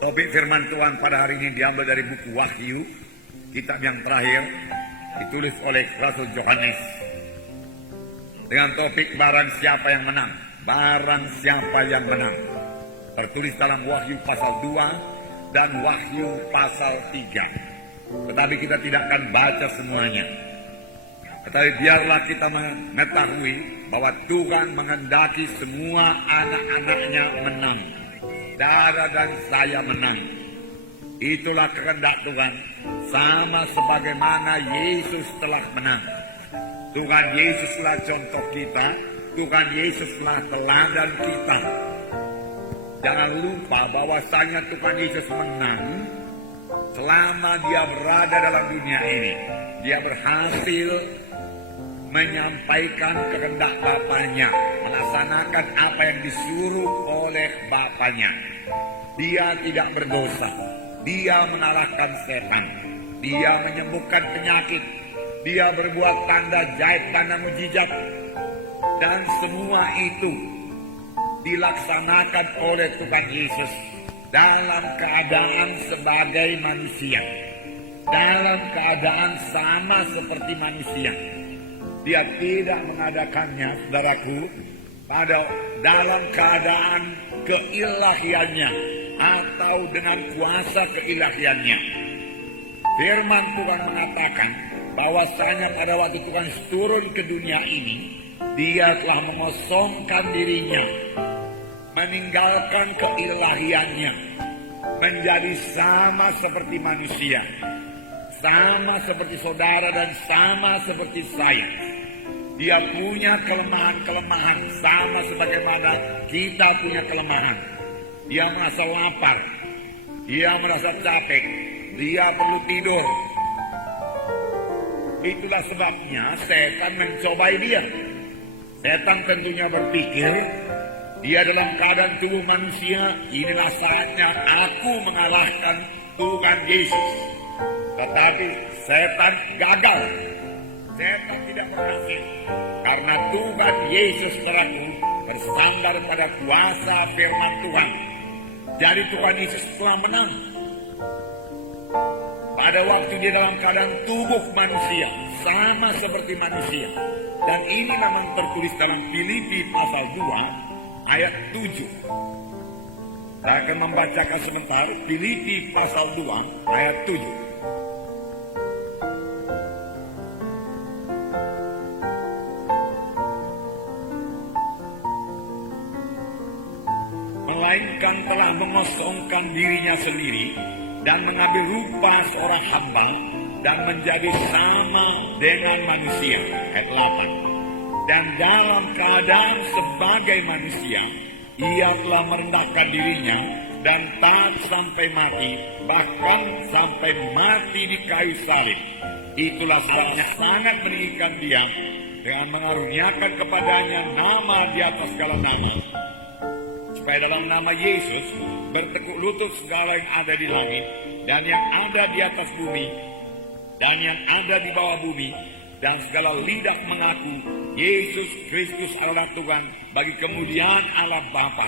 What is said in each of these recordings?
Topik firman Tuhan pada hari ini diambil dari buku Wahyu, kitab yang terakhir, ditulis oleh Rasul Yohanes. Dengan topik barang siapa yang menang, barang siapa yang menang. Tertulis dalam Wahyu pasal 2 dan Wahyu pasal 3. Tetapi kita tidak akan baca semuanya. Tetapi biarlah kita mengetahui bahwa Tuhan menghendaki semua anak-anaknya menang. Dara dan saya menang. Itulah kehendak Tuhan, sama sebagaimana Yesus telah menang. Tuhan Yesuslah contoh kita, Tuhan Yesuslah teladan kita. Jangan lupa bahwasanya Tuhan Yesus menang selama dia berada dalam dunia ini. Dia berhasil menyampaikan kehendak Bapanya, melaksanakan apa yang disuruh oleh Bapanya. Dia tidak berdosa, dia mengalahkan setan, dia menyembuhkan penyakit, dia berbuat tanda jahit tanda mujizat, dan semua itu dilaksanakan oleh Tuhan Yesus dalam keadaan sebagai manusia, dalam keadaan sama seperti manusia. Dia tidak mengadakannya, saudaraku, dalam keadaan keilahiannya atau dengan kuasa keilahiannya. Firman Tuhan mengatakan bahwasanya pada waktu Tuhan turun ke dunia ini, dia telah mengosongkan dirinya, meninggalkan keilahiannya, menjadi sama seperti manusia, sama seperti saudara dan sama seperti saya. Dia punya kelemahan-kelemahan sama sebagaimana kita punya kelemahan. Dia merasa lapar, dia merasa capek, dia perlu tidur. Itulah sebabnya setan mencobai dia. Setan tentunya berpikir, dia dalam keadaan tubuh manusia, inilah saatnya aku mengalahkan Tuhan Yesus. Tetapi setan gagal. Setan tidak berhasil. Karena Tuhan Yesus terlalu bersandar pada kuasa firman Tuhan. Jadi Tuhan Yesus telah menang. Pada waktu dia dalam keadaan tubuh manusia, sama seperti manusia. Dan ini memang tertulis dalam Filipi pasal 2 ayat 7. Saya akan membacakan sebentar Filipi pasal 2 ayat 7. Melainkan telah mengosongkan dirinya sendiri dan mengambil rupa seorang hamba dan menjadi sama dengan manusia. Ayat 8. Dan dalam keadaan sebagai manusia, ia telah merendahkan dirinya dan taat sampai mati, bahkan sampai mati di kayu salib. Itulah sebabnya sangat meninggikan dia dengan mengaruniakan kepadanya nama di atas segala nama, supaya dalam nama Yesus bertekuk lutut segala yang ada di langit dan yang ada di atas bumi dan yang ada di bawah bumi, dan segala lidah mengaku Yesus Kristus adalah Tuhan bagi kemuliaan Allah Bapa.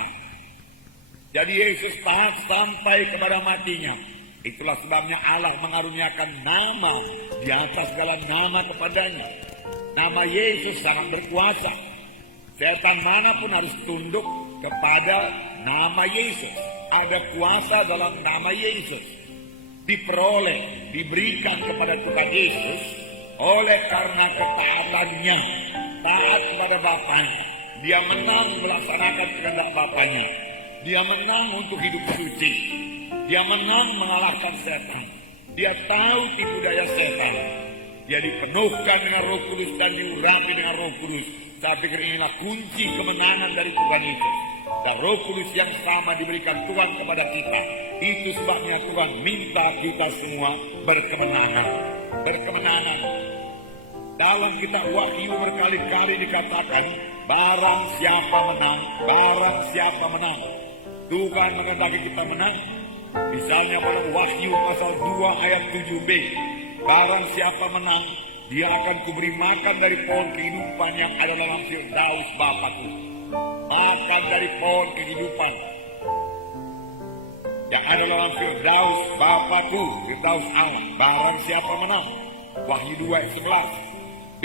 Jadi Yesus taat sampai kepada matinya. Itulah sebabnya Allah mengaruniakan nama di atas segala nama kepadanya. Nama Yesus sangat berkuasa. Setan manapun harus tunduk kepada nama Yesus. Ada kuasa dalam nama Yesus. Diperoleh, diberikan kepada Tuhan Yesus oleh karena ketaatannya, taat kepada Bapanya. Dia menang melaksanakan kehendak Bapanya. Dia menang untuk hidup suci. Dia menang mengalahkan setan. Dia tahu tipu daya setan. Dia dipenuhkan dengan Roh Kudus dan diurapi dengan Roh Kudus. Saya pikir inilah kunci kemenangan dari Tuhan Yesus. Dan Roh Kudus yang sama diberikan Tuhan kepada kita. Itu sebabnya Tuhan minta kita semua berkemenangan. Berkemenangan. Dalam kitab Wahyu berkali-kali dikatakan, barang siapa menang, barang siapa menang. Tuhan menghendaki kita menang. Misalnya pada Wahyu pasal 2 ayat 7b, barang siapa menang, dia akan kuberi makan dari pohon kehidupan yang ada dalam Firdaus Bapakku. Makan dari pohon kehidupan. yang ada dalam Firdaus Bapakku, Firdaus Allah. Barang siapa menang, Wahyu 2 ayat 11. B.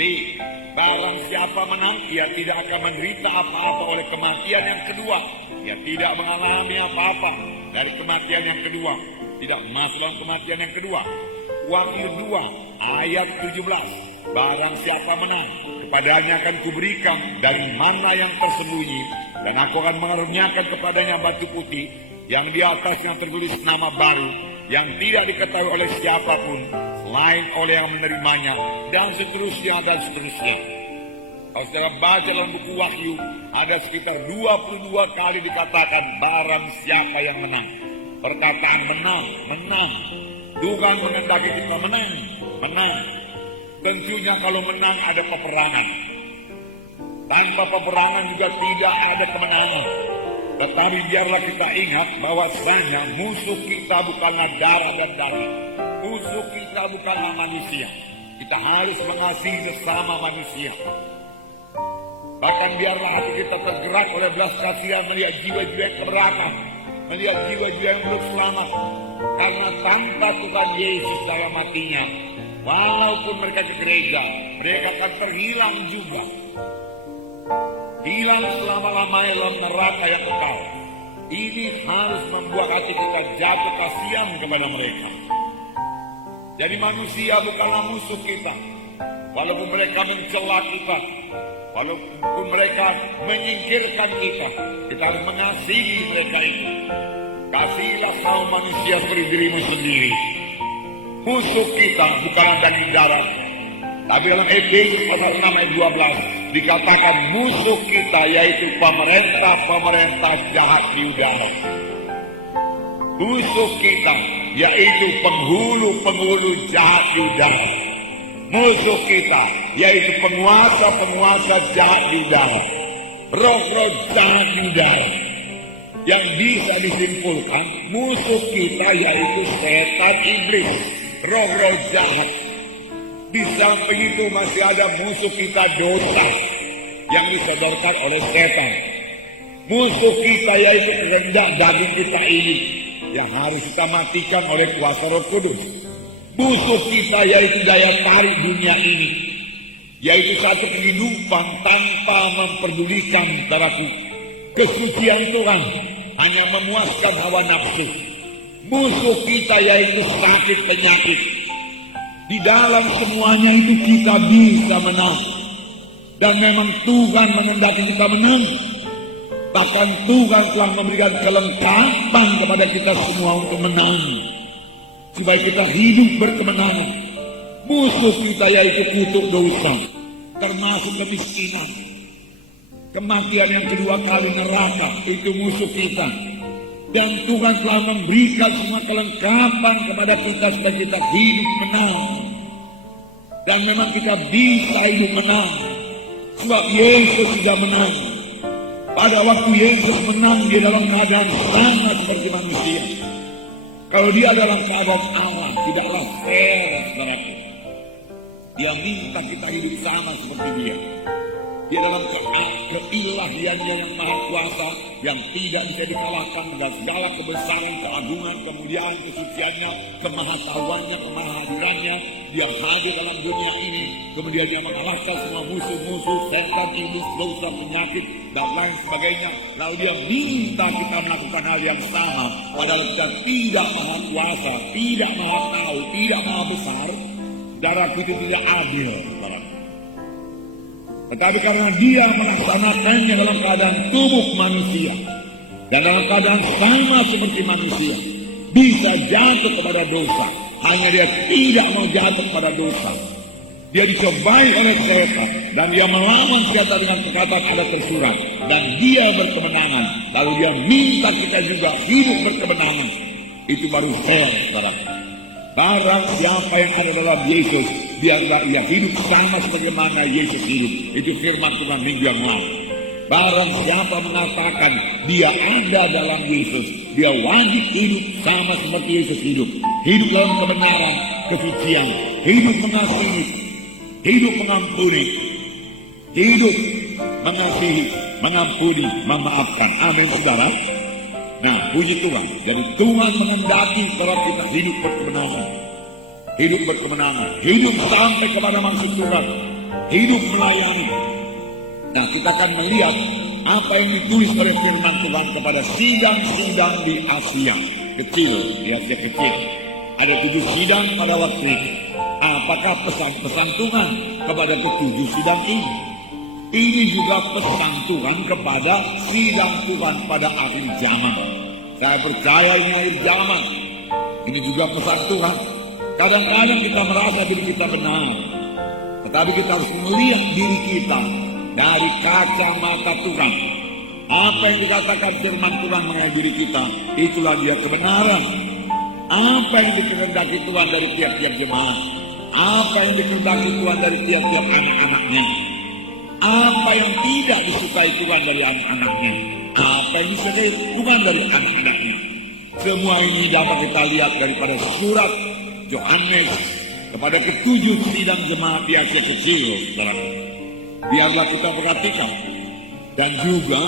Barang siapa menang, ia tidak akan menderita apa-apa oleh kematian yang kedua. Ia tidak mengalami apa-apa dari kematian yang kedua. Tidak masuk dalam kematian yang kedua. Wahyu 2 ayat 17. Barang siapa menang, kepadanya akan kuberikan dari mana yang tersembunyi, dan aku akan mengaruniakan kepadanya batu putih yang di atasnya tertulis nama baru yang tidak diketahui oleh siapapun selain oleh yang menerimanya, dan seterusnya dan seterusnya. Kalau saudara baca dalam buku Wahyu, ada sekitar 22 kali dikatakan barang siapa yang menang. Perkataan menang, menang. Tuhan mengendaki kita menang, menang. Tentunya kalau menang ada peperangan. Tanpa peperangan juga tidak ada kemenangan. Tetapi biarlah kita ingat bahwasanya musuh kita bukanlah darah dan daging. Musuh kita bukanlah manusia. Kita harus mengasihi sesama manusia. Bahkan biarlah hati kita tergerak oleh belas kasihan melihat jiwa-jiwa yang keberatan, melihat jiwa-jiwa yang belum selamat. Karena tanpa Tuhan Yesus dalam matinya, walaupun mereka ke gereja, mereka akan terhilang juga. Hilang selama-lamanya dalam neraka yang kekal. Ini harus membuat hati kita jatuh kasihan kepada mereka. Jadi manusia bukanlah musuh kita. Walaupun mereka mencela kita, walaupun mereka menyingkirkan kita harus mengasihi mereka itu. Kasihilah kaum manusia seperti dirimu sendiri. Musuh kita bukanlah daging darah. Tapi dalam Efesus pasal 6 ayat 12 dikatakan musuh kita yaitu pemerintah-pemerintah jahat di udara. Musuh kita yaitu penghulu-penghulu jahat di udara. Musuh kita yaitu penguasa-penguasa jahat di udara. Roh-roh jahat di udara. Yang bisa disimpulkan musuh kita yaitu setan iblis, roh-roh jahat. Di samping itu masih ada musuh kita dosa yang disodorkan oleh setan. Musuh kita yaitu kehendak daging kita ini yang harus kita matikan oleh kuasa Roh Kudus. Musuh kita yaitu daya tarik dunia ini, yaitu satu kehidupan tanpa memperdulikan saudaraku kesucian Tuhan, hanya memuaskan hawa nafsu. Musuh kita yaitu sakit penyakit. Di dalam semuanya itu kita bisa menang. Dan memang Tuhan mengendaki kita menang. Bahkan Tuhan telah memberikan kelengkapan kepada kita semua untuk menang. Supaya kita hidup berkemenangan. Musuh kita yaitu kutuk dosa, termasuk kemiskinan. Kematian yang kedua kali neraka, itu musuh kita. Dan Tuhan telah memberikan semua kelengkapan kepada kita supaya kita hidup menang. Dan memang kita bisa hidup menang. Sebab Yesus sudah menang. Pada waktu Yesus menang, dia dalam keadaan sama seperti manusia. Kalau dia dalam keadaan Allah, tidaklah fair, saudaraku. Dia minta kita hidup sama seperti dia. Dia dalam keilahiannya yang maha kuasa, yang tidak bisa dikalahkan dengan segala kebesaran, keagungan, kemuliaan, kesuciannya, kemahatauannya, kemahadirannya. Dia hadir dalam dunia ini, kemudian dia mengalahkan semua musuh-musuh, setan, iblis, dosa, penyakit, dan lain sebagainya. Lalu dia minta kita melakukan hal yang sama, padahal kita tidak maha kuasa, tidak maha tahu, tidak maha besar. Darahku itu tidak adil, saudara. Tetapi karena dia melaksanakannya dalam keadaan tubuh manusia dan dalam keadaan sama seperti manusia, bisa jatuh kepada dosa. Hanya dia tidak mau jatuh kepada dosa. Dia dicobai oleh setan dan dia melawan setan dengan perkataan ada tersurat, dan dia berkemenangan. Lalu dia minta kita juga hidup berkemenangan. Itu baru fair, saudara. Barang siapa yang ada dalam Yesus, biarlah ia hidup sama sebagaimana Yesus hidup. Itu firman Tuhan minggu yang lalu. Barang siapa mengatakan dia ada dalam Yesus, dia wajib hidup sama seperti Yesus hidup. Hidup dalam kebenaran, kesucian, hidup mengasihi, hidup mengampuni, hidup mengasihi, mengampuni, memaafkan. Amin, saudara. Nah, puji Tuhan. Jadi Tuhan menghendaki kalau kita hidup berkemenangan. Hidup berkemenangan. Hidup sampai kepada maksud Tuhan. Hidup melayani. Nah, kita akan melihat apa yang ditulis oleh firman Tuhan kepada sidang-sidang di Asia kecil. Di Asia kecil. Ada 7 sidang pada waktu itu. Apakah pesan-pesan Tuhan kepada ke-7 sidang ini? Ini juga pesan Tuhan kepada sidang Tuhan pada akhir zaman. Saya percaya ini akhir zaman. Ini juga pesan Tuhan. Kadang-kadang kita merasa diri kita benar. Tetapi kita harus melihat diri kita dari kacamata Tuhan. Apa yang dikatakan firman Tuhan mengenai diri kita, itulah dia kebenaran. Apa yang dikehendaki Tuhan dari tiap-tiap jemaat. Apa yang dikehendaki Tuhan dari tiap-tiap anak-anaknya. Apa yang tidak disukai Tuhan dari anak-anaknya. Apa yang disukai Tuhan dari anak-anaknya. Semua ini dapat kita lihat daripada surat Yohanes kepada ke-7 sidang jemaat di Asia kecil. Biarlah kita perhatikan. Dan juga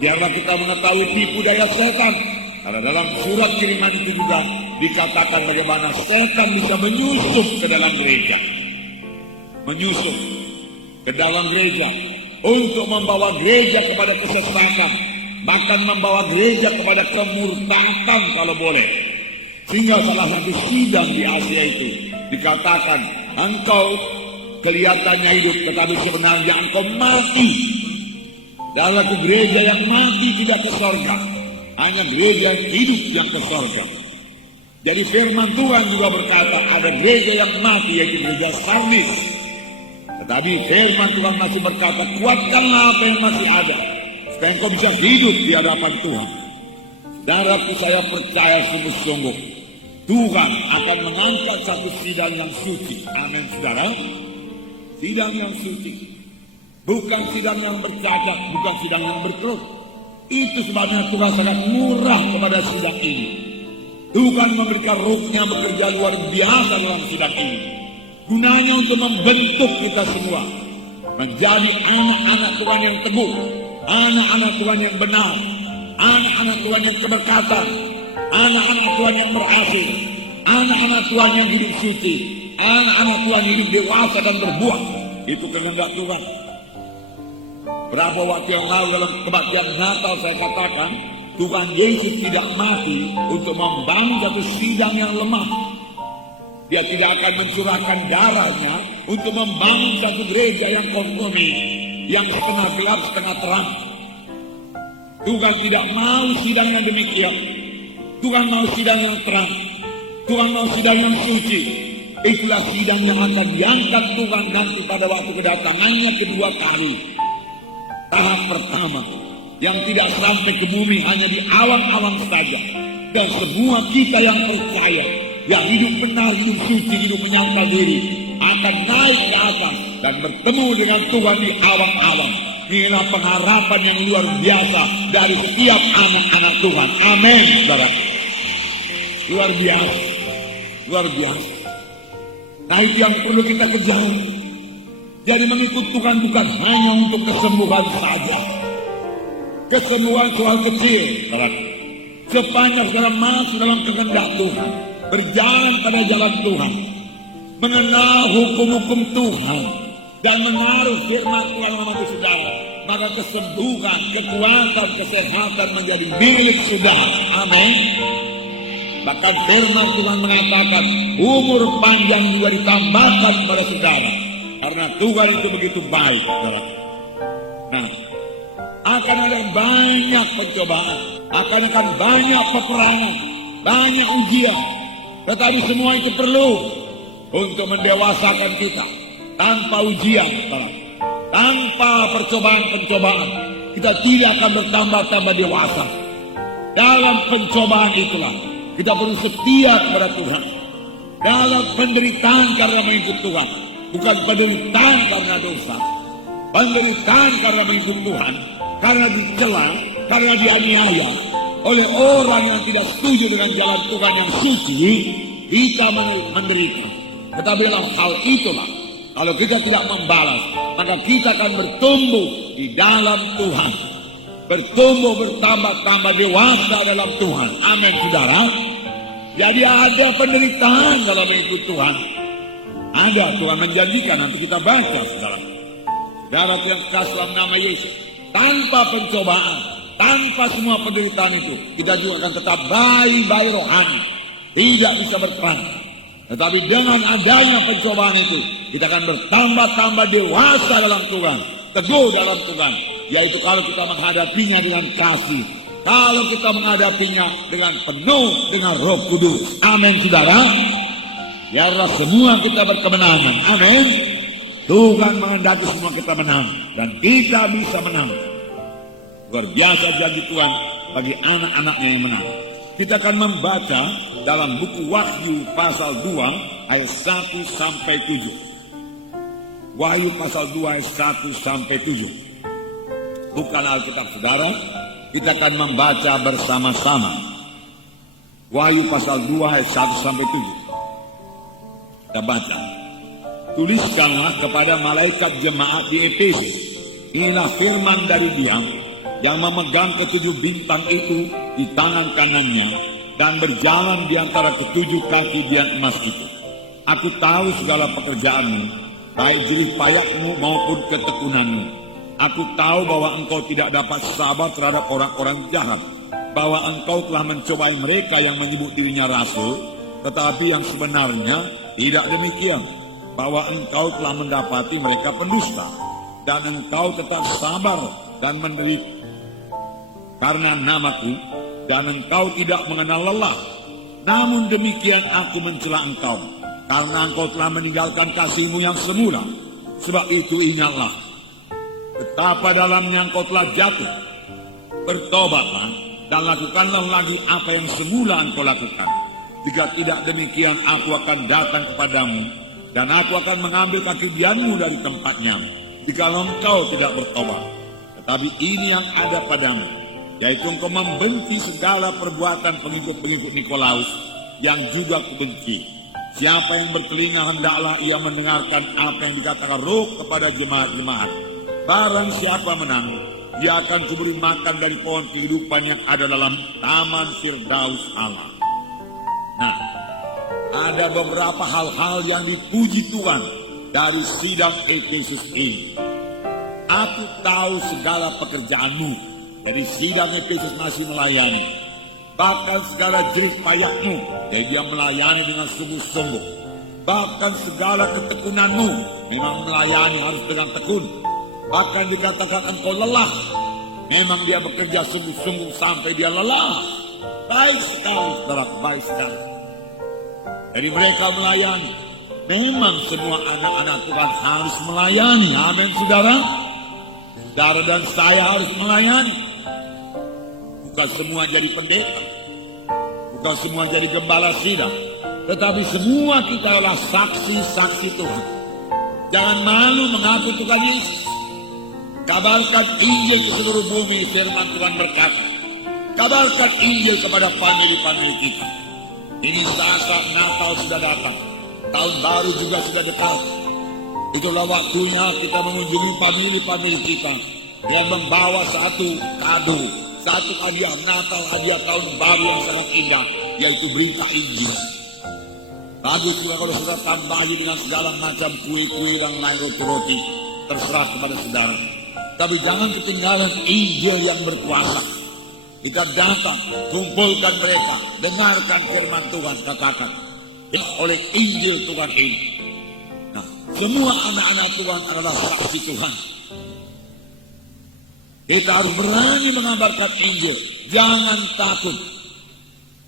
biarlah kita mengetahui tipu daya setan. Karena dalam surat kiriman itu juga dikatakan bagaimana setan bisa menyusup ke dalam gereja. Menyusup ke dalam gereja untuk membawa gereja kepada kesesatan, bahkan membawa gereja kepada kemurtadan kalau boleh. Sehingga salah satu sidang di Asia itu dikatakan, engkau kelihatannya hidup tetapi sebenarnya engkau mati. Dalam gereja yang mati tidak ke surga, hanya gereja yang hidup yang ke surga. Jadi firman Tuhan juga berkata ada gereja yang mati, yaitu gereja Sardis. Tetapi firman Tuhan masih berkata, kuatkanlah apa yang masih ada, supaya engkau bisa hidup di hadapan Tuhan. Saudaraku, saya percaya sungguh-sungguh Tuhan akan mengangkat satu sidang yang suci. Amin, saudara. Sidang yang suci. Bukan sidang yang bercacat, bukan sidang yang berkerut. Itu sebabnya Tuhan sangat murah kepada sidang ini. Tuhan memberikan rohnya bekerja luar biasa dalam sidang ini. Gunanya untuk membentuk kita semua menjadi anak-anak Tuhan yang teguh, anak-anak Tuhan yang benar, anak-anak Tuhan yang keberkatan, anak-anak Tuhan yang berhasil, anak-anak Tuhan yang hidup suci, anak-anak Tuhan yang hidup dewasa dan berbuah. Itu kehendak Tuhan. Berapa waktu yang lalu dalam kebaktian Natal saya katakan, Tuhan Yesus tidak mati untuk membangun satu sidang yang lemah. Dia tidak akan mencurahkan darahnya untuk membangun satu gereja yang kompromi, yang setengah gelap, setengah terang. Tuhan tidak mau sidang yang demikian. Tuhan mau sidang yang terang. Tuhan mau sidang yang suci. Itulah sidang yang akan diangkat Tuhan nanti pada waktu kedatangannya kedua kali. Tahap pertama yang tidak sampai ke bumi hanya di awang-awang saja. Dan semua kita yang percaya, yang hidup benar, hidup suci, hidup menyangkal diri, akan naik ke atas dan bertemu dengan Tuhan di awang-awang. Inilah pengharapan yang luar biasa dari setiap anak-anak Tuhan. Amin, saudara. Luar biasa. Luar biasa. Nah, itu yang perlu kita kejar. Jadi mengikut Tuhan bukan hanya untuk kesembuhan saja. Kesembuhan soal kecil, saudara. Sepanjang saudara masuk dalam kehendak Tuhan, berjalan pada jalan Tuhan, mengenal hukum-hukum Tuhan, dan menaruh firman Tuhan dalam hati saudara, maka kesembuhan, kekuatan, kesehatan menjadi milik saudara. Amin. Bahkan firman Tuhan mengatakan umur panjang juga ditambahkan kepada saudara, karena Tuhan itu begitu baik, saudara. Nah, akan ada banyak pencobaan, akan banyak peperangan, banyak ujian. Tetapi semua itu perlu untuk mendewasakan kita. Tanpa ujian, tanpa percobaan-pencobaan, kita tidak akan bertambah-tambah dewasa. Dalam pencobaan itulah kita perlu setia kepada Tuhan. Dalam penderitaan karena mengikut Tuhan, bukan penderitaan karena dosa, penderitaan karena mengikut Tuhan, karena dicela, karena dianiaya oleh orang yang tidak setuju dengan jalan Tuhan yang suci, kita menderita. Tetapi dalam hal itulah, kalau kita tidak membalas, maka kita akan bertumbuh di dalam Tuhan. bertumbuh, bertambah-tambah dewasa dalam Tuhan. Amin, saudara. Jadi ada penderitaan dalam hidup Tuhan. Ada, Tuhan menjanjikan, nanti kita baca, saudara. Saudara yang kasih dalam nama Yesus, tanpa pencobaan, tanpa semua penderitaan itu, kita juga akan tetap bayi-bayi rohani, tidak bisa berperang. Tetapi dengan adanya pencobaan itu, kita akan bertambah-tambah dewasa dalam Tuhan, teguh dalam Tuhan. Yaitu kalau kita menghadapinya dengan kasih, kalau kita menghadapinya dengan penuh dengan Roh Kudus. Amin, saudara. Biarlah semua kita berkemenangan. Amin. Tuhan menghendaki semua kita menang, dan kita bisa menang. Luar biasa janji Tuhan bagi anak-anaknya yang menang. Kita akan membaca dalam buku Wahyu pasal 2 ayat 1 sampai 7. Wahyu pasal 2 ayat 1 sampai 7. Bukan Alkitab saudara, kita akan membaca bersama-sama. Wahyu pasal 2 ayat 1 sampai 7. Kita baca. Tuliskanlah kepada malaikat jemaat di Efesus, inilah firman dari Dia yang memegang ketujuh bintang itu di tangan kanannya dan berjalan di antara ketujuh kaki biang emas itu. Aku tahu segala pekerjaanmu, baik jerih payahmu maupun ketekunanmu. Aku tahu bahwa engkau tidak dapat sabar terhadap orang-orang jahat, bahwa engkau telah mencobai mereka yang menyebut dirinya rasul, tetapi yang sebenarnya tidak demikian, bahwa engkau telah mendapati mereka pendusta, dan engkau tetap sabar dan menderita karena namaku, dan engkau tidak mengenal lelah. Namun demikian aku mencela engkau, karena engkau telah meninggalkan kasihmu yang semula. Sebab itu ingatlah betapa dalamnya engkau telah jatuh. Bertobatlah dan lakukanlah lagi apa yang semula engkau lakukan. Jika tidak demikian, aku akan datang kepadamu, dan aku akan mengambil kaki bianmu dari tempatnya, jikalau engkau tidak bertobat. Tetapi ini yang ada padamu, yaitu engkau membenci segala perbuatan pengikut-pengikut Nikolaus yang juga kubenci. Siapa yang bertelinga hendaklah ia mendengarkan apa yang dikatakan Roh kepada jemaat-jemaat. Barang siapa menang, dia akan kuberi makan dari pohon kehidupan yang ada dalam taman Firdaus Allah. Nah, ada beberapa hal-hal yang dipuji Tuhan dari sidang Efesus ini. Aku tahu segala pekerjaanmu. Jadi sidang Efesus masih melayani. Bahkan segala jerih payahmu, jadi dia melayani dengan sungguh-sungguh. Bahkan segala ketekunanmu, memang melayani harus dengan tekun. Bahkan dikatakan engkau lelah, memang dia bekerja sungguh-sungguh sampai dia lelah. Baik sekali, saudara, baik sekali. Jadi mereka melayani. Memang semua anak-anak Tuhan harus melayani. Amin, saudara. Saudara dan saya harus melayani. Bukan semua jadi pendeta, bukan semua jadi gembala sidang, tetapi semua kita adalah saksi-saksi Tuhan. Jangan malu mengaku Tuhan Yesus. Kabarkan Injil ke seluruh bumi. Firman Tuhan berkata, kabarkan Injil kepada famili-famili kita. Ini saat Natal sudah datang, tahun baru juga sudah dekat. Itulah waktunya kita mengunjungi famili-famili kita yang membawa satu kado, satu hadiah Natal, hadiah tahun baru yang sangat indah, yaitu berita Injil. Bagus juga kalau saudara tambahi dengan segala macam kue-kue dan lain roti-roti, terserah kepada saudara. Tapi jangan ketinggalan Injil yang berkuasa. Kita datang, kumpulkan mereka, dengarkan firman Tuhan, katakan oleh Injil Tuhan ini. Nah, semua anak-anak Tuhan adalah saksi Tuhan. Kita harus berani mengabarkan Injil. Jangan takut.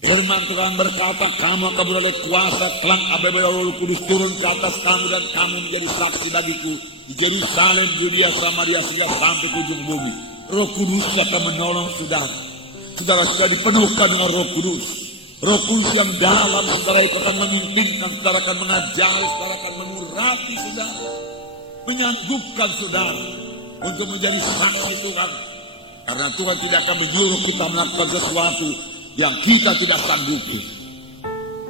Firman Tuhan berkata, kamu akan beroleh kuasa telah apabila Roh Kudus turun ke atas kamu, dan kamu menjadi saksi bagiku di Yerusalem, Yudea, Samaria, hingga sampai ke ujung bumi. Roh Kudus akan menolong saudara. Saudara sudah dipenuhkan dengan Roh Kudus. Roh Kudus yang dalam saudara itu akan memimpinkan, saudara akan mengajari, saudara akan mengurapi saudara, menyanggupkan saudara untuk menjadi saksi Tuhan. Karena Tuhan tidak akan menyuruh kita melakukan sesuatu yang kita tidak sanggupi.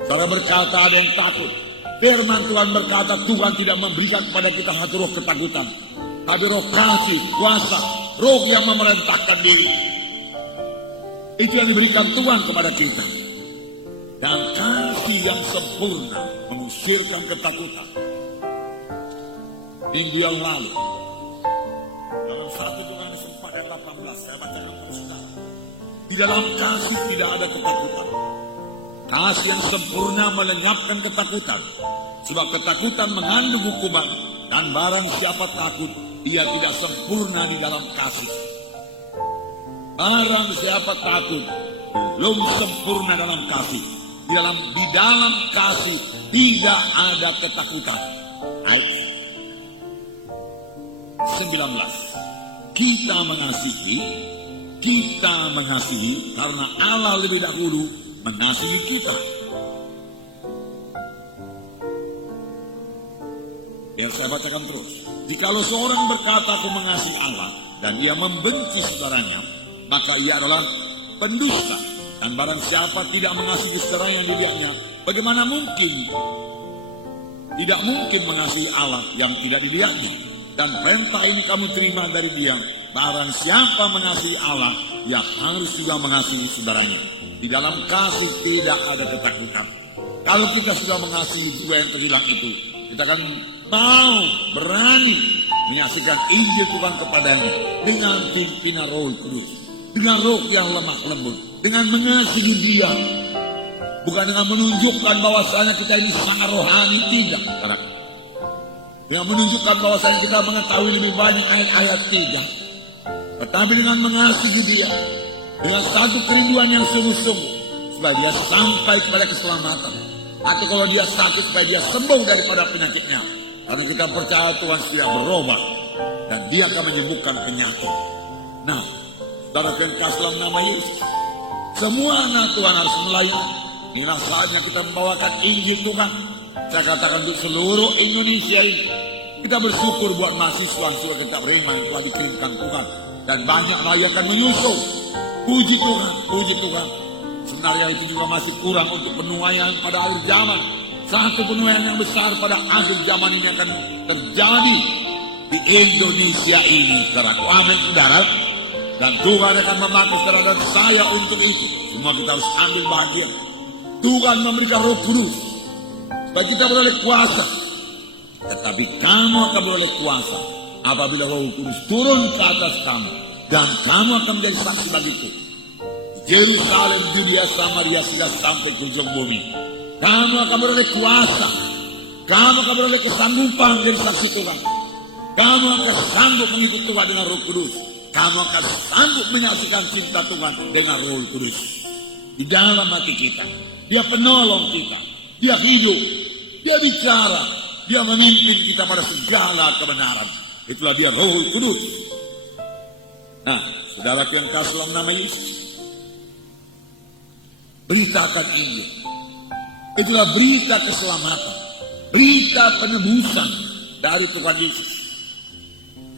Saudara berkata ada yang takut. Firman Tuhan berkata Tuhan tidak memberikan kepada kita hati roh ketakutan, tapi roh kasih, kuasa, roh yang memerintahkan diri. Itu yang diberikan Tuhan kepada kita. Dan kasih yang sempurna mengusirkan ketakutan. Minggu yang lalu, dalam 1 Yohanes 4 ayat 18, saya bacakan kepada saudara. Di dalam kasih tidak ada ketakutan. Kasih yang sempurna melenyapkan ketakutan. Sebab ketakutan mengandung hukuman. Dan barang siapa takut, ia tidak sempurna di dalam kasih. Barang siapa takut, belum sempurna dalam kasih. Di dalam kasih tidak ada ketakutan. Ayat 19. Kita mengasihi karena Allah lebih dahulu mengasihi kita. Biar saya bacakan terus. Jikalau seorang berkata aku mengasihi Allah dan ia membenci saudaranya, maka ia adalah pendusta. Dan barang siapa tidak mengasihi saudara yang dilihatnya, bagaimana mungkin? Tidak mungkin mengasihi Allah yang tidak dilihatnya. Dan perintah ini kamu terima dari Dia. Barang siapa mengasihi Allah, ia harus juga mengasihi saudaranya. Di dalam kasih tidak ada ketakutan. Kalau kita sudah mengasihi jiwa yang terhilang itu, kita akan mau berani menyaksikan Injil Tuhan kepadanya dengan pimpinan Roh Kudus, dengan roh yang lemah lembut, dengan mengasihi Dia, bukan dengan menunjukkan bahwasanya kita ini sangat rohani, tidak. Karena dengan menunjukkan bahwasanya kita mengetahui lebih banyak ayat-ayat, tidak. Tetapi dengan mengasihi Dia, dengan satu kerinduan yang sungguh-sungguh, supaya dia sampai kepada keselamatan. Atau kalau dia sakit, supaya dia sembuh daripada penyakitnya. Karena kita percaya Tuhan sudah berubah dan Dia akan menyembuhkan penyakit. Nah, saudara yang kasih dalam nama Yesus, semua anak Tuhan harus melayani. Inilah saatnya kita membawakan Injil Tuhan. Saya katakan untuk seluruh Indonesia ini, kita bersyukur buat mahasiswa kita beriman yang telah dikirimkan Tuhan. Dan banyak lagi akan menyusul. Puji Tuhan, puji Tuhan. Sebenarnya itu juga masih kurang untuk penuaian pada akhir zaman. Satu penuaian yang besar pada akhir zaman ini akan terjadi di Indonesia ini. Saudara, amin saudara. Dan Tuhan akan memakai saudara dan saya untuk itu. Semua kita harus ambil bahagia. Tuhan memberikan Roh Kudus supaya kita beroleh kuasa. Tetapi kamu akan beroleh kuasa apabila Roh Kudus turun ke atas kamu, dan kamu akan menjadi saksi bagiku. Yerusalem, Judea, Samaria, sudah sampai ke ujung bumi. Kamu akan beroleh kuasa. Kamu akan beroleh kesanggupan menjadi saksi Tuhan. Kamu akan sanggup mengikuti Tuhan dengan Roh Kudus. Kamu akan sanggup menyaksikan cinta Tuhan dengan Roh Kudus di dalam hati kita. Dia penolong kita. Dia hidup. Dia bicara. Dia memimpin kita pada segala kebenaran. Itulah Dia Roh Kudus. Nah, saudara yang kasih dalam nama Yesus, beritakan Injil. Itulah berita keselamatan, berita penebusan dari Tuhan Yesus.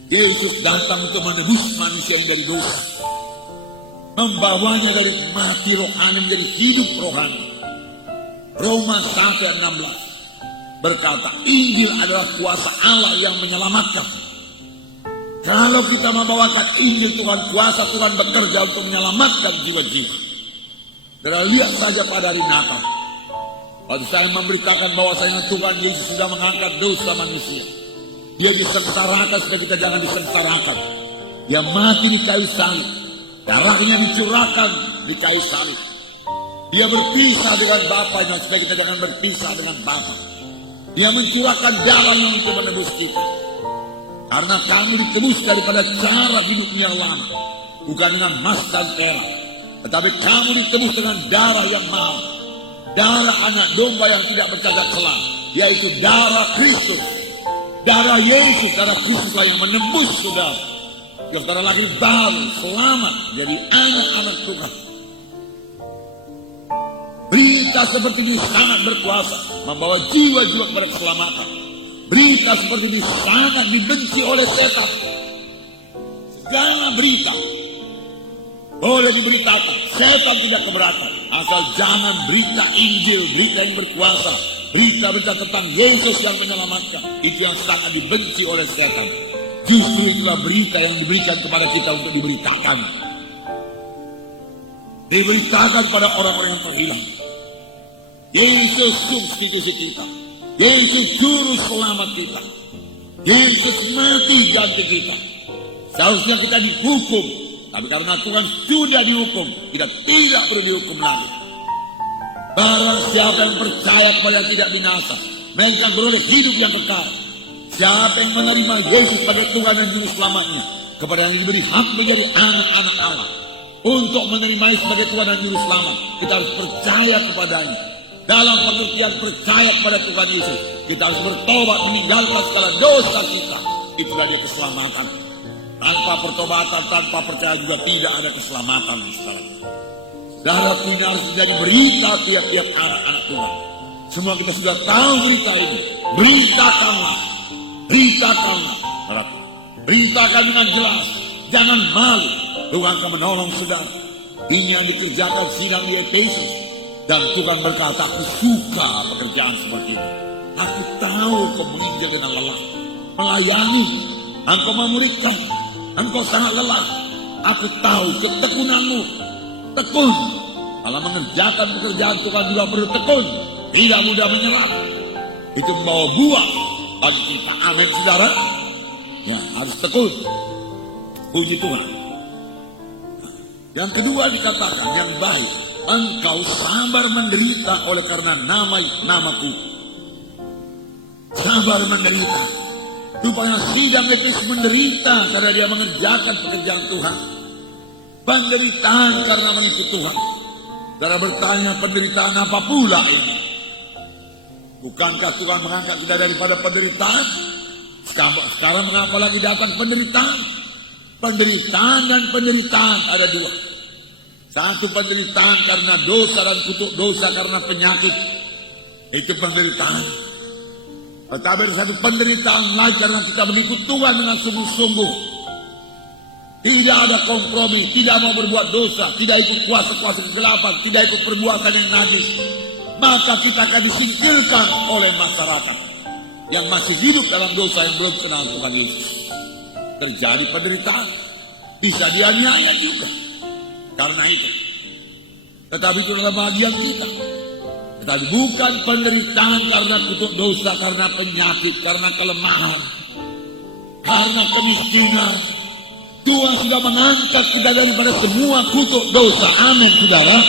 Yesus datang untuk menebus manusia yang dari dosa, membawanya dari mati rohani menjadi hidup rohani. Roma 1:16 berkata, Injil adalah kuasa Allah yang menyelamatkan. Kalau kita membawakan Injil Tuhan, kuasa Tuhan bekerja untuk menyelamatkan jiwa-jiwa. Dan lihat saja pada hari Natal, waktu saya memberitakan bahwasanya Tuhan Yesus sudah mengangkat dosa manusia. Dia disengsarakan supaya kita jangan disengsarakan. Dia mati di kayu salib, darahnya dicurahkan di kayu salib. Dia berpisah dengan Bapanya supaya kita jangan berpisah dengan Bapa. Dia mencurahkan darahnya untuk menebus kita. Karena kamu ditebus daripada cara hidup yang lama, bukan dengan emas dan perak, tetapi kamu ditebus dengan darah yang mahal, darah anak domba yang tidak bercacat celah, yaitu darah Kristus, darah Yesus, darah Kristuslah yang menembus saudara. Yang saudara lahir baru, selamat, jadi anak-anak Tuhan. Berita seperti ini sangat berkuasa, membawa jiwa-jiwa kepada keselamatan. Berita seperti ini sangat dibenci oleh setan. Segala berita boleh diberitakan, setan tidak keberatan, asal jangan berita Injil, berita yang berkuasa, berita tentang Yesus yang menyelamatkan. Itu yang sangat dibenci oleh setan. Justru itulah berita yang diberikan kepada kita untuk diberitakan. Diberitakan pada orang-orang yang terhilang. Yesus substitusi kita. Yesus juru selamat kita. Yesus mati ganti kita. Seharusnya kita dihukum, tapi karena Tuhan sudah dihukum, kita tidak perlu dihukum lagi. Barang siapa yang percaya kepada tidak binasa, mereka beroleh hidup yang kekal. Siapa yang menerima Yesus sebagai Tuhan dan Juru Selamatnya, kepada yang diberi hak menjadi anak-anak Allah, untuk menerima sebagai Tuhan dan Juru Selamat, kita harus percaya kepadanya. Dalam pengertian percaya kepada Tuhan Yesus, kita harus bertobat meninggalkan segala dosa kita. Itulah dia keselamatan. Tanpa pertobatan, tanpa percaya juga tidak ada keselamatan. Saudara, ini harus menjadi berita tiap-tiap anak-anak Tuhan. Semua kita sudah tahu berita ini. Beritakanlah. Beritakanlah. Beritakan dengan jelas. Jangan malu. Tuhan akan menolong saudara. Ini yang dikerjakan sidang di Efesus. Dan Tuhan berkata, aku suka pekerjaan seperti ini. Aku tahu kau menginjak dengan lelah. Melayani. Engkau memuridkan. Engkau sangat lelah. Aku tahu ketekunanmu. Tekun. Kalau mengerjakan pekerjaan Tuhan juga perlu tekun. Tidak mudah menyerah. Itu membawa buah bagi kita. Amin, saudara. Ya, harus tekun. Puji Tuhan. Yang kedua dikatakan yang baik. Engkau sabar menderita oleh karena namaku. Sabar menderita. Rupanya sidang Efesus menderita karena dia mengerjakan pekerjaan Tuhan. Penderitaan karena mengikut Tuhan. Saudara bertanya, penderitaan apa pula ini? Bukankah Tuhan mengangkat kita daripada penderitaan? Sekarang mengapa lagi datang penderitaan? Penderitaan dan penderitaan ada dua. Satu penderitaan karena dosa dan kutuk dosa karena penyakit. Itu penderitaan. Tetapi ada satu penderitaan lagi karena kita mengikut Tuhan dengan sungguh-sungguh. Tidak ada kompromi, tidak mau berbuat dosa, tidak ikut kuasa-kuasa kegelapan, tidak ikut perbuatan yang najis. Maka kita akan disingkirkan oleh masyarakat yang masih hidup dalam dosa yang belum kenal Tuhan Yesus. Terjadi penderitaan, bisa dianiaya juga. Karena itu. Tetapi itu adalah bagian kita. Tetapi bukan penderitaan karena kutuk dosa, karena penyakit, karena kelemahan, karena kemiskinan. Tuhan sudah mengangkat kita daripada semua kutuk dosa. Amin, saudara.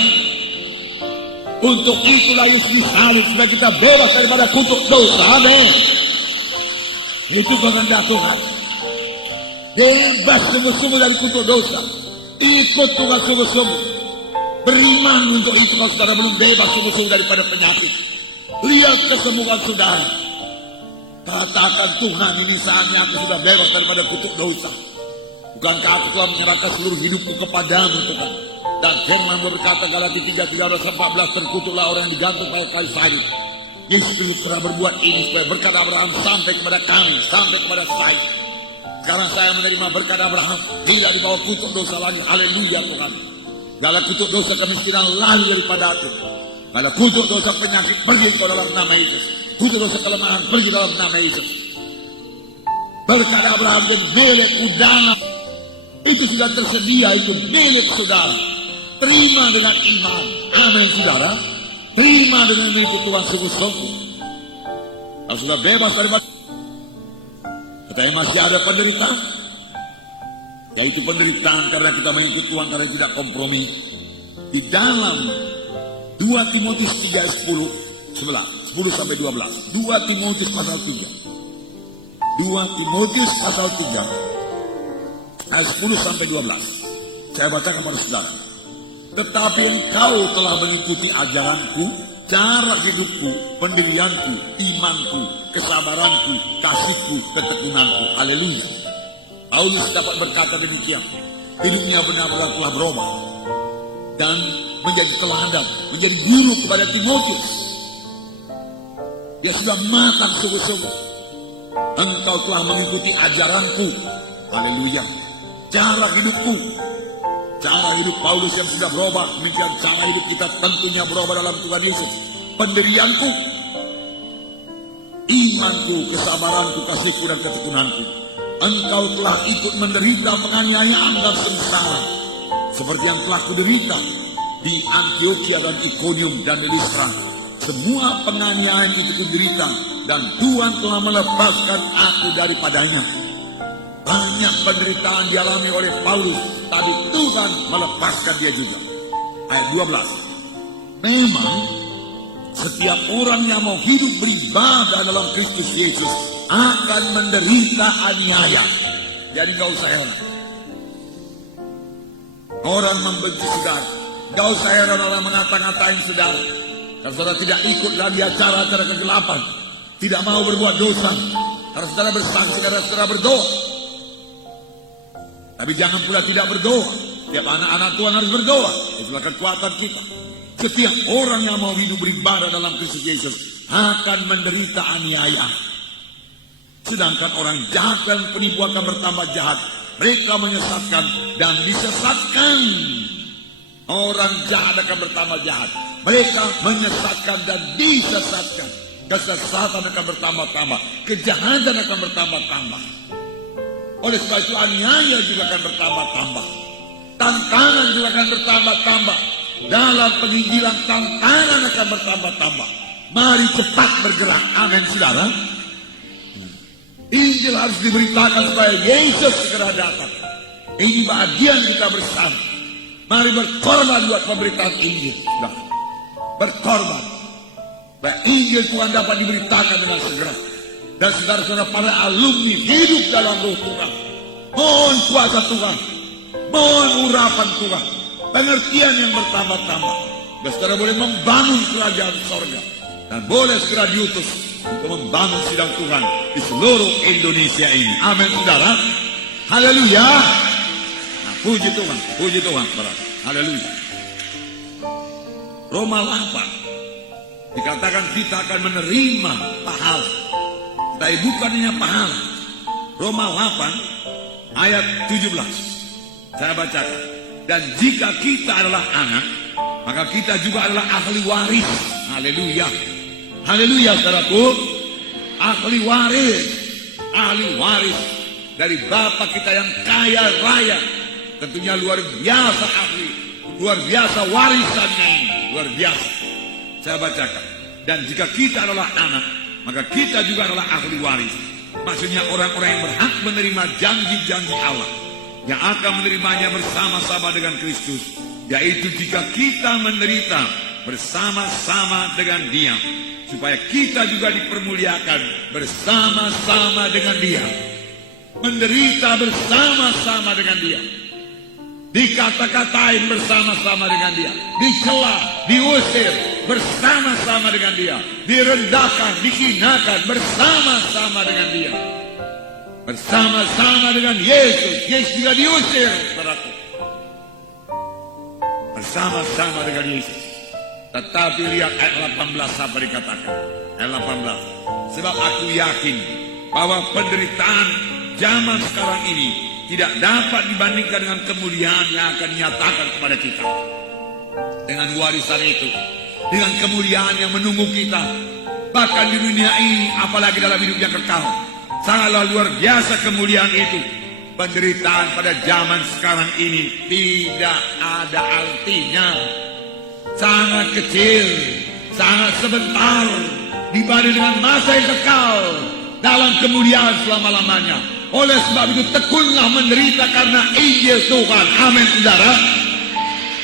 Untuk itulah Yesus disalib supaya kita bebas daripada kutuk dosa. Amin. Itu kehendak Tuhan. Bebas sungguh-sungguh dari kutuk dosa. Ikut Tuhan sungguh-sungguh. Beriman untuk itu kalau saudara belum bebas sungguh-sungguh daripada penyakit. Lihat kesembuhan saudara. Katakan, Tuhan, ini saatnya aku sudah bebas daripada kutuk dosa. Bukankah aku telah menyerahkan seluruh hidupku kepadamu, Tuhan? Dan firman berkata Galatia 3:13-14, terkutuklah orang yang digantung pada kayu salib. Yesus telah berbuat ini supaya berkat Abraham sampai kepada kami, sampai kepada saya. Sekarang saya menerima berkat Abraham, tidak dibawa kutuk dosa lagi. Haleluya, Tuhan. Kalau kutuk dosa kemiskinan lari daripada aku. Kalau kutuk dosa penyakit, pergi ke dalam nama Yesus. Kutuk dosa kelemahan, pergi dalam nama Yesus. Berkat Abraham dan milik udara. Itu sudah tersedia, itu milik saudara. Terima dengan iman. Amin, saudara. Terima dengan mengikut Tuhan sungguh-sungguh. Kalau sudah bebas daripada, katanya masih ada penderitaan. Yaitu penderitaan karena kita mengikut Tuhan, karena tidak kompromi. Di dalam 2 Timotius 3:10-12. 2 Timotius pasal 3. 2 Timotius pasal 3 ayat 10-12. Saya bacakan kepada saudara. Tetapi engkau telah mengikuti ajaranku, cara hidupku, pendirianku, imanku, kesabaranku, kasihku, ketekunanku. Haleluya. Paulus dapat berkata demikian. Hidupnya benar-benar telah berubah dan menjadi teladan, menjadi guru kepada Timotius. Dia sudah matang sungguh-sungguh. Engkau telah mengikuti ajaranku. Haleluya. Cara hidupku. Cara hidup Paulus yang sudah berubah, demikian cara hidup kita tentunya berubah dalam Tuhan Yesus. Pendirianku, imanku, kesabaranku, kasihku, dan ketekunanku. engkau telah ikut menderita penganiayaan dan sengsara, seperti yang telah kuderita di Antioquia dan Iconium dan di Listra. Semua penganiayaan itu kuderita, dan Tuhan telah melepaskan aku daripadanya. Banyak penderitaan dialami oleh Paulus, tapi Tuhan melepaskan dia juga. Ayat 12. Memang setiap orang yang mau hidup beribadah dalam Kristus Yesus akan menderita aniaya. Jadi gak usah heran orang membenci saudara, gak usah heran orang mengata-ngatain saudara. Kalau saudara tidak ikut lagi acara-acara kegelapan, tidak mau berbuat dosa, harus saudara bersaksi karena saudara berdoa. Tapi jangan pula tidak berdoa. Setiap anak-anak Tuhan harus berdoa. Itulah kekuatan kita. Setiap orang yang mau hidup beribadah dalam Kristus Yesus akan menderita aniaya. Sedangkan orang jahat dan penipu akan bertambah jahat. Mereka menyesatkan dan disesatkan. Orang jahat akan bertambah jahat. Mereka menyesatkan dan disesatkan. Kesesatan akan bertambah-tambah. Kejahatan akan bertambah-tambah. Oleh sebab itu aniaya juga akan bertambah-tambah. Tantangan juga akan bertambah-tambah. Dalam penginjilan tantangan akan bertambah-tambah. Mari cepat bergerak. Amin saudara. Injil harus diberitakan supaya Yesus segera datang. Ini bagian kita bersama. Mari berkorban buat pemberitaan Injil. Nah, berkorban. Supaya Injil Tuhan dapat diberitakan dengan segera. Dan saudara-saudara para alumni hidup dalam roh Tuhan. Mohon kuasa Tuhan. Mohon urapan Tuhan. Pengertian yang bertambah-tambah. Dan saudara boleh membangun kerajaan sorga. Dan boleh segera diutus untuk membangun sidang Tuhan di seluruh Indonesia ini. Amin saudara. Haleluya. Nah, puji Tuhan. Puji Tuhan saudara. Haleluya. Roma 8. Dikatakan kita akan menerima pahala. Tapi bukan hanya pahala. Roma 8 ayat 17. Saya bacakan. Dan jika kita adalah anak, maka kita juga adalah ahli waris. Haleluya. Haleluya saudaraku. Ahli waris. Ahli waris dari Bapa kita yang kaya raya. Tentunya luar biasa ahli. Luar biasa warisannya ini. Luar biasa. Saya bacakan. Dan jika kita adalah anak, maka kita juga adalah ahli waris. Maksudnya orang-orang yang berhak menerima janji-janji Allah, yang akan menerimanya bersama-sama dengan Kristus. Yaitu jika kita menderita bersama-sama dengan Dia, supaya kita juga dipermuliakan bersama-sama dengan Dia. Menderita bersama-sama dengan Dia. Dikata-katain bersama-sama dengan Dia. Dicela, diusir bersama-sama dengan Dia. Direndahkan, dihinakan bersama-sama dengan Dia. Bersama-sama dengan Yesus. Yesus juga diusir. Bersama-sama dengan Yesus. Tetapi lihat ayat 18 apa dikatakan. Ayat 18. Sebab aku yakin bahwa penderitaan zaman sekarang ini tidak dapat dibandingkan dengan kemuliaan yang akan dinyatakan kepada kita. Dengan warisan itu, dengan kemuliaan yang menunggu kita, bahkan di dunia ini, apalagi dalam hidup yang kekal. Sangatlah luar biasa kemuliaan itu. Penderitaan pada zaman sekarang ini tidak ada artinya. Sangat kecil, sangat sebentar dibanding dengan masa yang kekal dalam kemuliaan selama-lamanya. Oleh sebab itu tekunlah menderita karena Injil Tuhan. Amin saudara.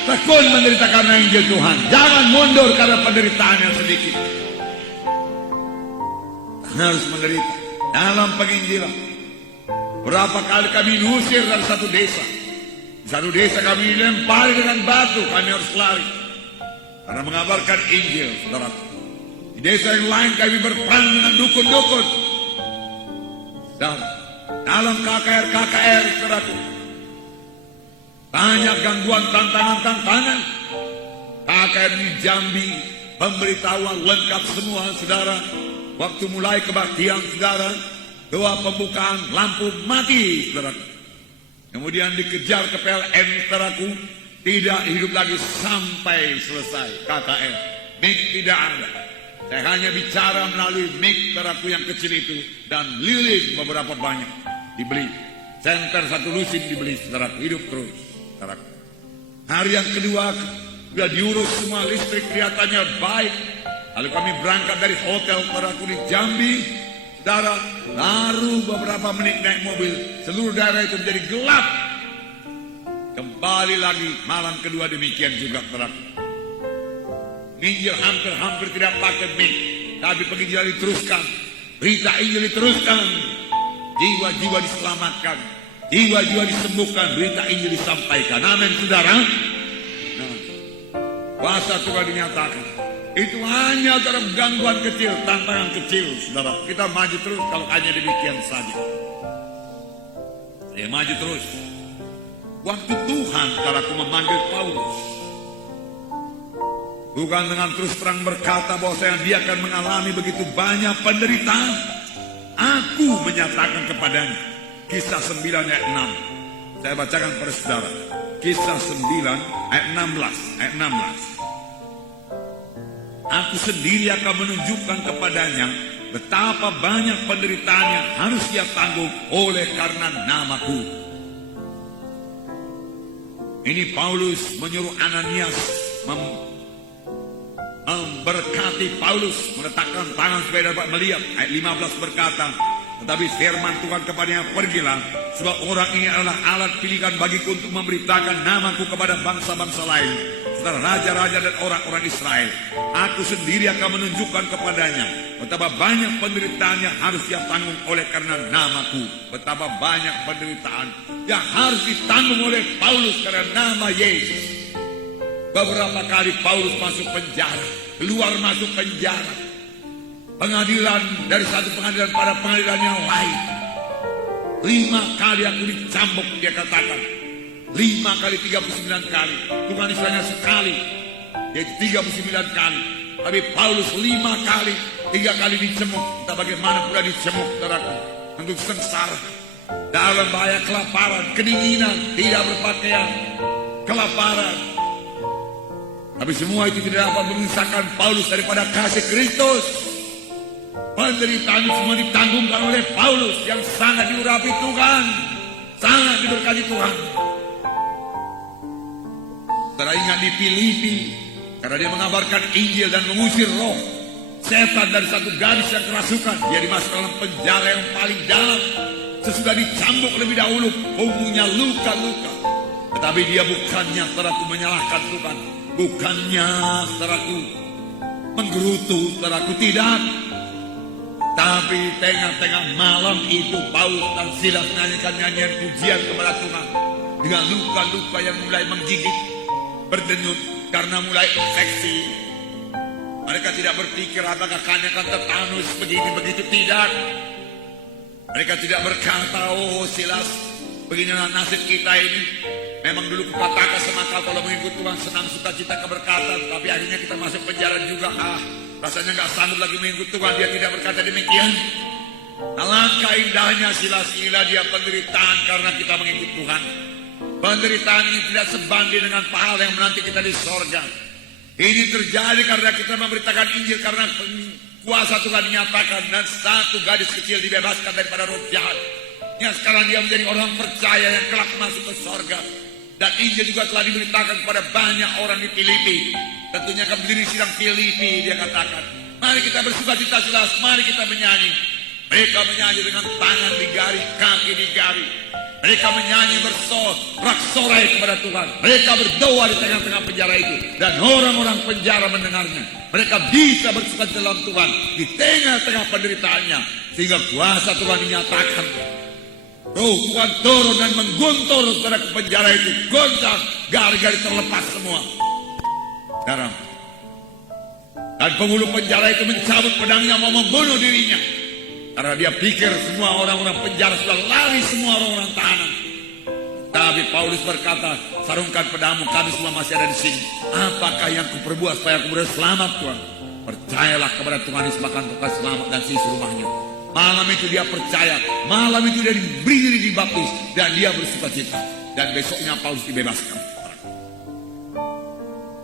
Tekun menderita karena Injil Tuhan. Jangan mundur karena penderitaan yang sedikit. Harus menderita dalam penginjilan. Berapa kali kami diusir dari satu desa. Di satu desa kami dilempari dengan batu. Kami harus lari karena mengabarkan Injil saudara. Di desa yang lain kami berperang dengan dukun-dukun. Dan dalam KKR saudaraku, banyak gangguan, tantangan. KKR di Jambi, pemberitahuan lengkap semua saudara. Waktu mulai kebaktian saudara, doa pembukaan, lampu mati saudara. Kemudian dikejar ke PLN saudaraku, tidak hidup lagi sampai selesai KKR. Mic tidak ada. Saya hanya bicara melalui mic saudaraku yang kecil itu dan lilin beberapa banyak. dibeli. Senter 1 lusin dibeli, saudara, hidup terus. Saudara. Hari yang kedua, sudah diurus semua, listrik kelihatannya baik. Lalu kami berangkat dari hotel saudaraku di Jambi, saudara. Baru beberapa menit naik mobil, seluruh daerah itu menjadi gelap. Kembali lagi malam kedua demikian juga, saudara. Injil hampir tidak pakai mic, tapi penginjilan diteruskan, berita Injil diteruskan, jiwa-jiwa diselamatkan, jiwa-jiwa disembuhkan, berita Injil disampaikan. Amin, saudara. Nah, kuasa Tuhan dinyatakan. Itu hanya dalam gangguan kecil, tantangan kecil, saudara. Kita maju terus kalau hanya demikian saja. Saya maju terus. Waktu Tuhan kalaku memanggil Paulus, bukan dengan terus terang berkata bahwa dia akan mengalami begitu banyak penderitaan. Aku menyatakan kepadanya. Kisah 9 ayat 6. Saya bacakan pada saudara. Kisah 9 ayat 16. Aku sendiri akan menunjukkan kepadanya betapa banyak penderitaan yang harus dia tanggung oleh karena namaku. Ini Paulus menyuruh Ananias memberkati Paulus, meletakkan tangan supaya dapat melihat. Ayat 15 berkata, tetapi firman Tuhan kepadanya, pergilah, sebab orang ini adalah alat pilihan bagiku untuk memberitakan namaku kepada bangsa-bangsa lain, serta raja-raja dan orang-orang Israel. Aku sendiri akan menunjukkan kepadanya betapa banyak penderitaan yang harus dia tanggung oleh karena namaku. Betapa banyak penderitaan yang harus ditanggung oleh Paulus karena nama Yesus. Beberapa kali Paulus masuk penjara, keluar masuk penjara, pengadilan dari satu pengadilan pada pengadilan yang lain. 5 kali aku dicambuk, dia katakan. 5 kali 39 kali. Tuhan istilahnya sekali, yaitu 39 kali. Tapi Paulus 5 kali, 3 kali dicemuk. Entah bagaimana pula dicemuk, saudaraku, untuk sengsara, dalam bahaya kelaparan, kedinginan, tidak berpakaian, kelaparan. Tapi semua itu tidak dapat memisahkan Paulus daripada kasih Kristus. Penderitaan semua ditanggungkan oleh Paulus yang sangat diurapi Tuhan, sangat diberkati Tuhan. Saudara ingat di Filipi, karena dia mengabarkan Injil dan mengusir roh setan dari satu gadis yang kerasukan, dia dimasukkan dalam penjara yang paling dalam. Sesudah dicambuk lebih dahulu, punggungnya luka-luka. Tetapi dia bukannya, saudaraku, menyalahkan Tuhan. Bukannya, saudaraku, menggerutu, saudaraku, tidak. Tapi tengah-tengah malam itu Paulus dan Silas menyanyikan nyanyian pujian kepada Tuhan dengan luka-luka yang mulai menggigit, berdenyut karena mulai infeksi. Mereka tidak berpikir apakah kami akan tetanus begini begitu, tidak. Mereka tidak berkata, oh Silas, beginilah nasib kita ini. Memang dulu kukatakan semata kalau mengikut Tuhan senang sukacita keberkatan, tapi akhirnya kita masuk penjara juga. Rasanya gak sanggup lagi mengikut Tuhan. Dia tidak berkata demikian. Alangkah indahnya Silas, inilah dia penderitaan karena kita mengikut Tuhan. Penderitaan ini tidak sebanding dengan pahala yang menanti kita di sorga. Ini terjadi karena kita memberitakan Injil, karena kuasa Tuhan dinyatakan, dan satu gadis kecil dibebaskan daripada roh jahat. Yang sekarang dia menjadi orang percaya yang kelak masuk ke sorga. Dan Injil juga telah diberitakan kepada banyak orang di Filipi. Tentunya akan berdiri sidang Filipi, dia katakan. Mari kita bersukacita, Silas, mari kita menyanyi. Mereka menyanyi dengan tangan digari, kaki digari. Mereka menyanyi bersorak-sorai kepada Tuhan. Mereka berdoa di tengah-tengah penjara itu. Dan orang-orang penjara mendengarnya. Mereka bisa bersukacita dalam Tuhan di tengah-tengah penderitaannya. Sehingga kuasa Tuhan dinyatakan. Roh Tuhan turun dan mengguntur pada penjara itu. Goncang, gari-gari terlepas semua. Sekarang, dan penghulu penjara itu mencabut pedangnya mau membunuh dirinya. Karena dia pikir semua orang-orang penjara sudah lari, semua orang-orang tahanan. Tapi Paulus berkata, sarungkan pedangmu, kami semua masih ada di sini. Apakah yang kuperbuat supaya aku boleh selamat, Tuhan? Percayalah kepada Tuhan Yesus, bahkan kau selamat dan sisi rumahnya. Malam itu dia percaya, malam itu dia diberi diri dibaptis, dan dia bersukacita. Dan besoknya Paulus dibebaskan.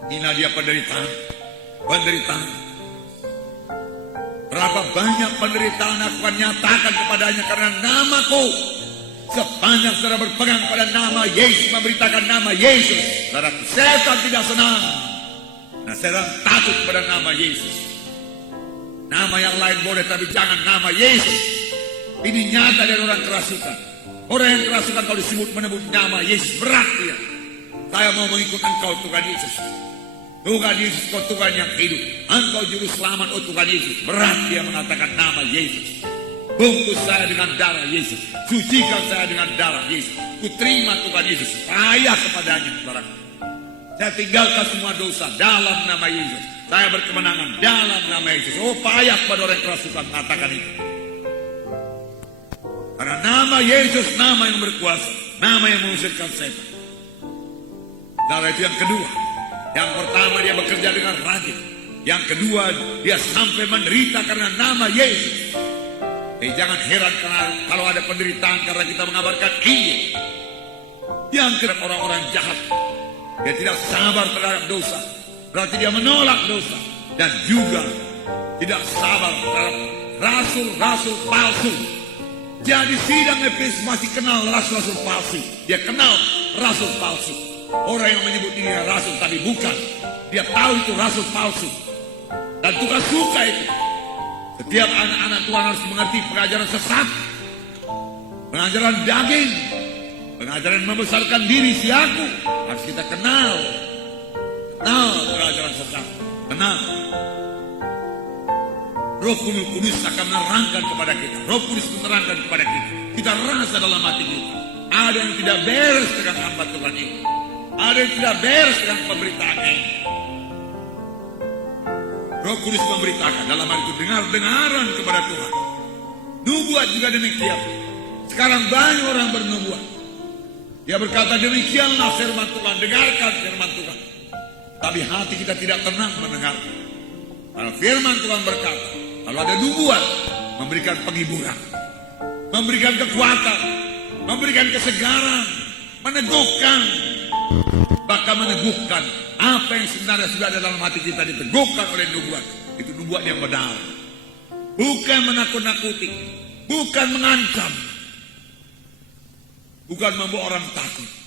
Inilah dia penderitaan. Berapa banyak penderitaan aku akan nyatakan kepadanya karena namaku. Sepanjang saudara berpegang pada nama Yesus, memberitakan nama Yesus, saudara, setan tidak senang. Nah, setan takut pada nama Yesus. Nama yang lain boleh, tapi jangan nama Yesus. Ini nyata dari orang kerasukan. Orang yang kerasukan kalau disebut menyebut nama Yesus, berat dia. Saya mau mengikut Engkau Tuhan Yesus. Tuhan Yesus, Kau Tuhan yang hidup. Engkau juru selamat, oh Tuhan Yesus. Berat dia mengatakan nama Yesus. Bungkus saya dengan darah Yesus. Sucikan saya dengan darah Yesus. Kuterima Tuhan Yesus. Payah kepadanya, saudara. Saya tinggalkan semua dosa dalam nama Yesus. Saya berkemenangan dalam nama Yesus. Oh, payah pada orang kerasukan mengatakan itu. Karena nama Yesus, nama yang berkuasa. Nama yang mengusirkan setan. Saudara, itu yang kedua. Yang pertama, dia bekerja dengan rajin. Yang kedua, dia sampai menderita karena nama Yesus. Jangan heran kalau ada penderitaan karena kita mengabarkan Injil. Yang kedua, orang-orang jahat. Dia tidak sabar terhadap dosa. Berarti dia menolak dosa. Dan juga tidak sabar terhadap rasul-rasul palsu. Jadi sidang Efesus masih kenal rasul-rasul palsu. Dia kenal rasul palsu. Orang yang menyebut dirinya rasul tapi bukan. Dia tahu itu rasul palsu. Dan Tuhan suka itu. Setiap anak-anak Tuhan harus mengerti pengajaran sesat, pengajaran daging, pengajaran membesarkan diri si aku. Harus kita kenal pengajaran sesat, kenal. Roh Kudus akan menerangkan kepada kita. Roh Kudus menerangkan kepada kita. Kita rasa dalam hati kita. Ada yang tidak beres dengan hamba Tuhan ini. Ada yang tidak beres dengan pemberitaan ini. Roh Kudus memberitakan dalam hal itu dengar-dengaran kepada Tuhan. Nubuat juga demikian. Sekarang banyak orang bernubuat. Dia berkata demikianlah firman Tuhan, dengarkan firman Tuhan. Tapi hati kita tidak tenang mendengar. Karena firman Tuhan berkata, kalau ada nubuat, memberikan penghiburan, memberikan kekuatan, memberikan kesegaran, meneguhkan, bahkan meneguhkan apa yang sebenarnya sudah ada dalam hati kita diteguhkan oleh nubuat. Itu nubuat yang benar. Bukan menakut-nakuti, bukan mengancam, bukan membuat orang takut.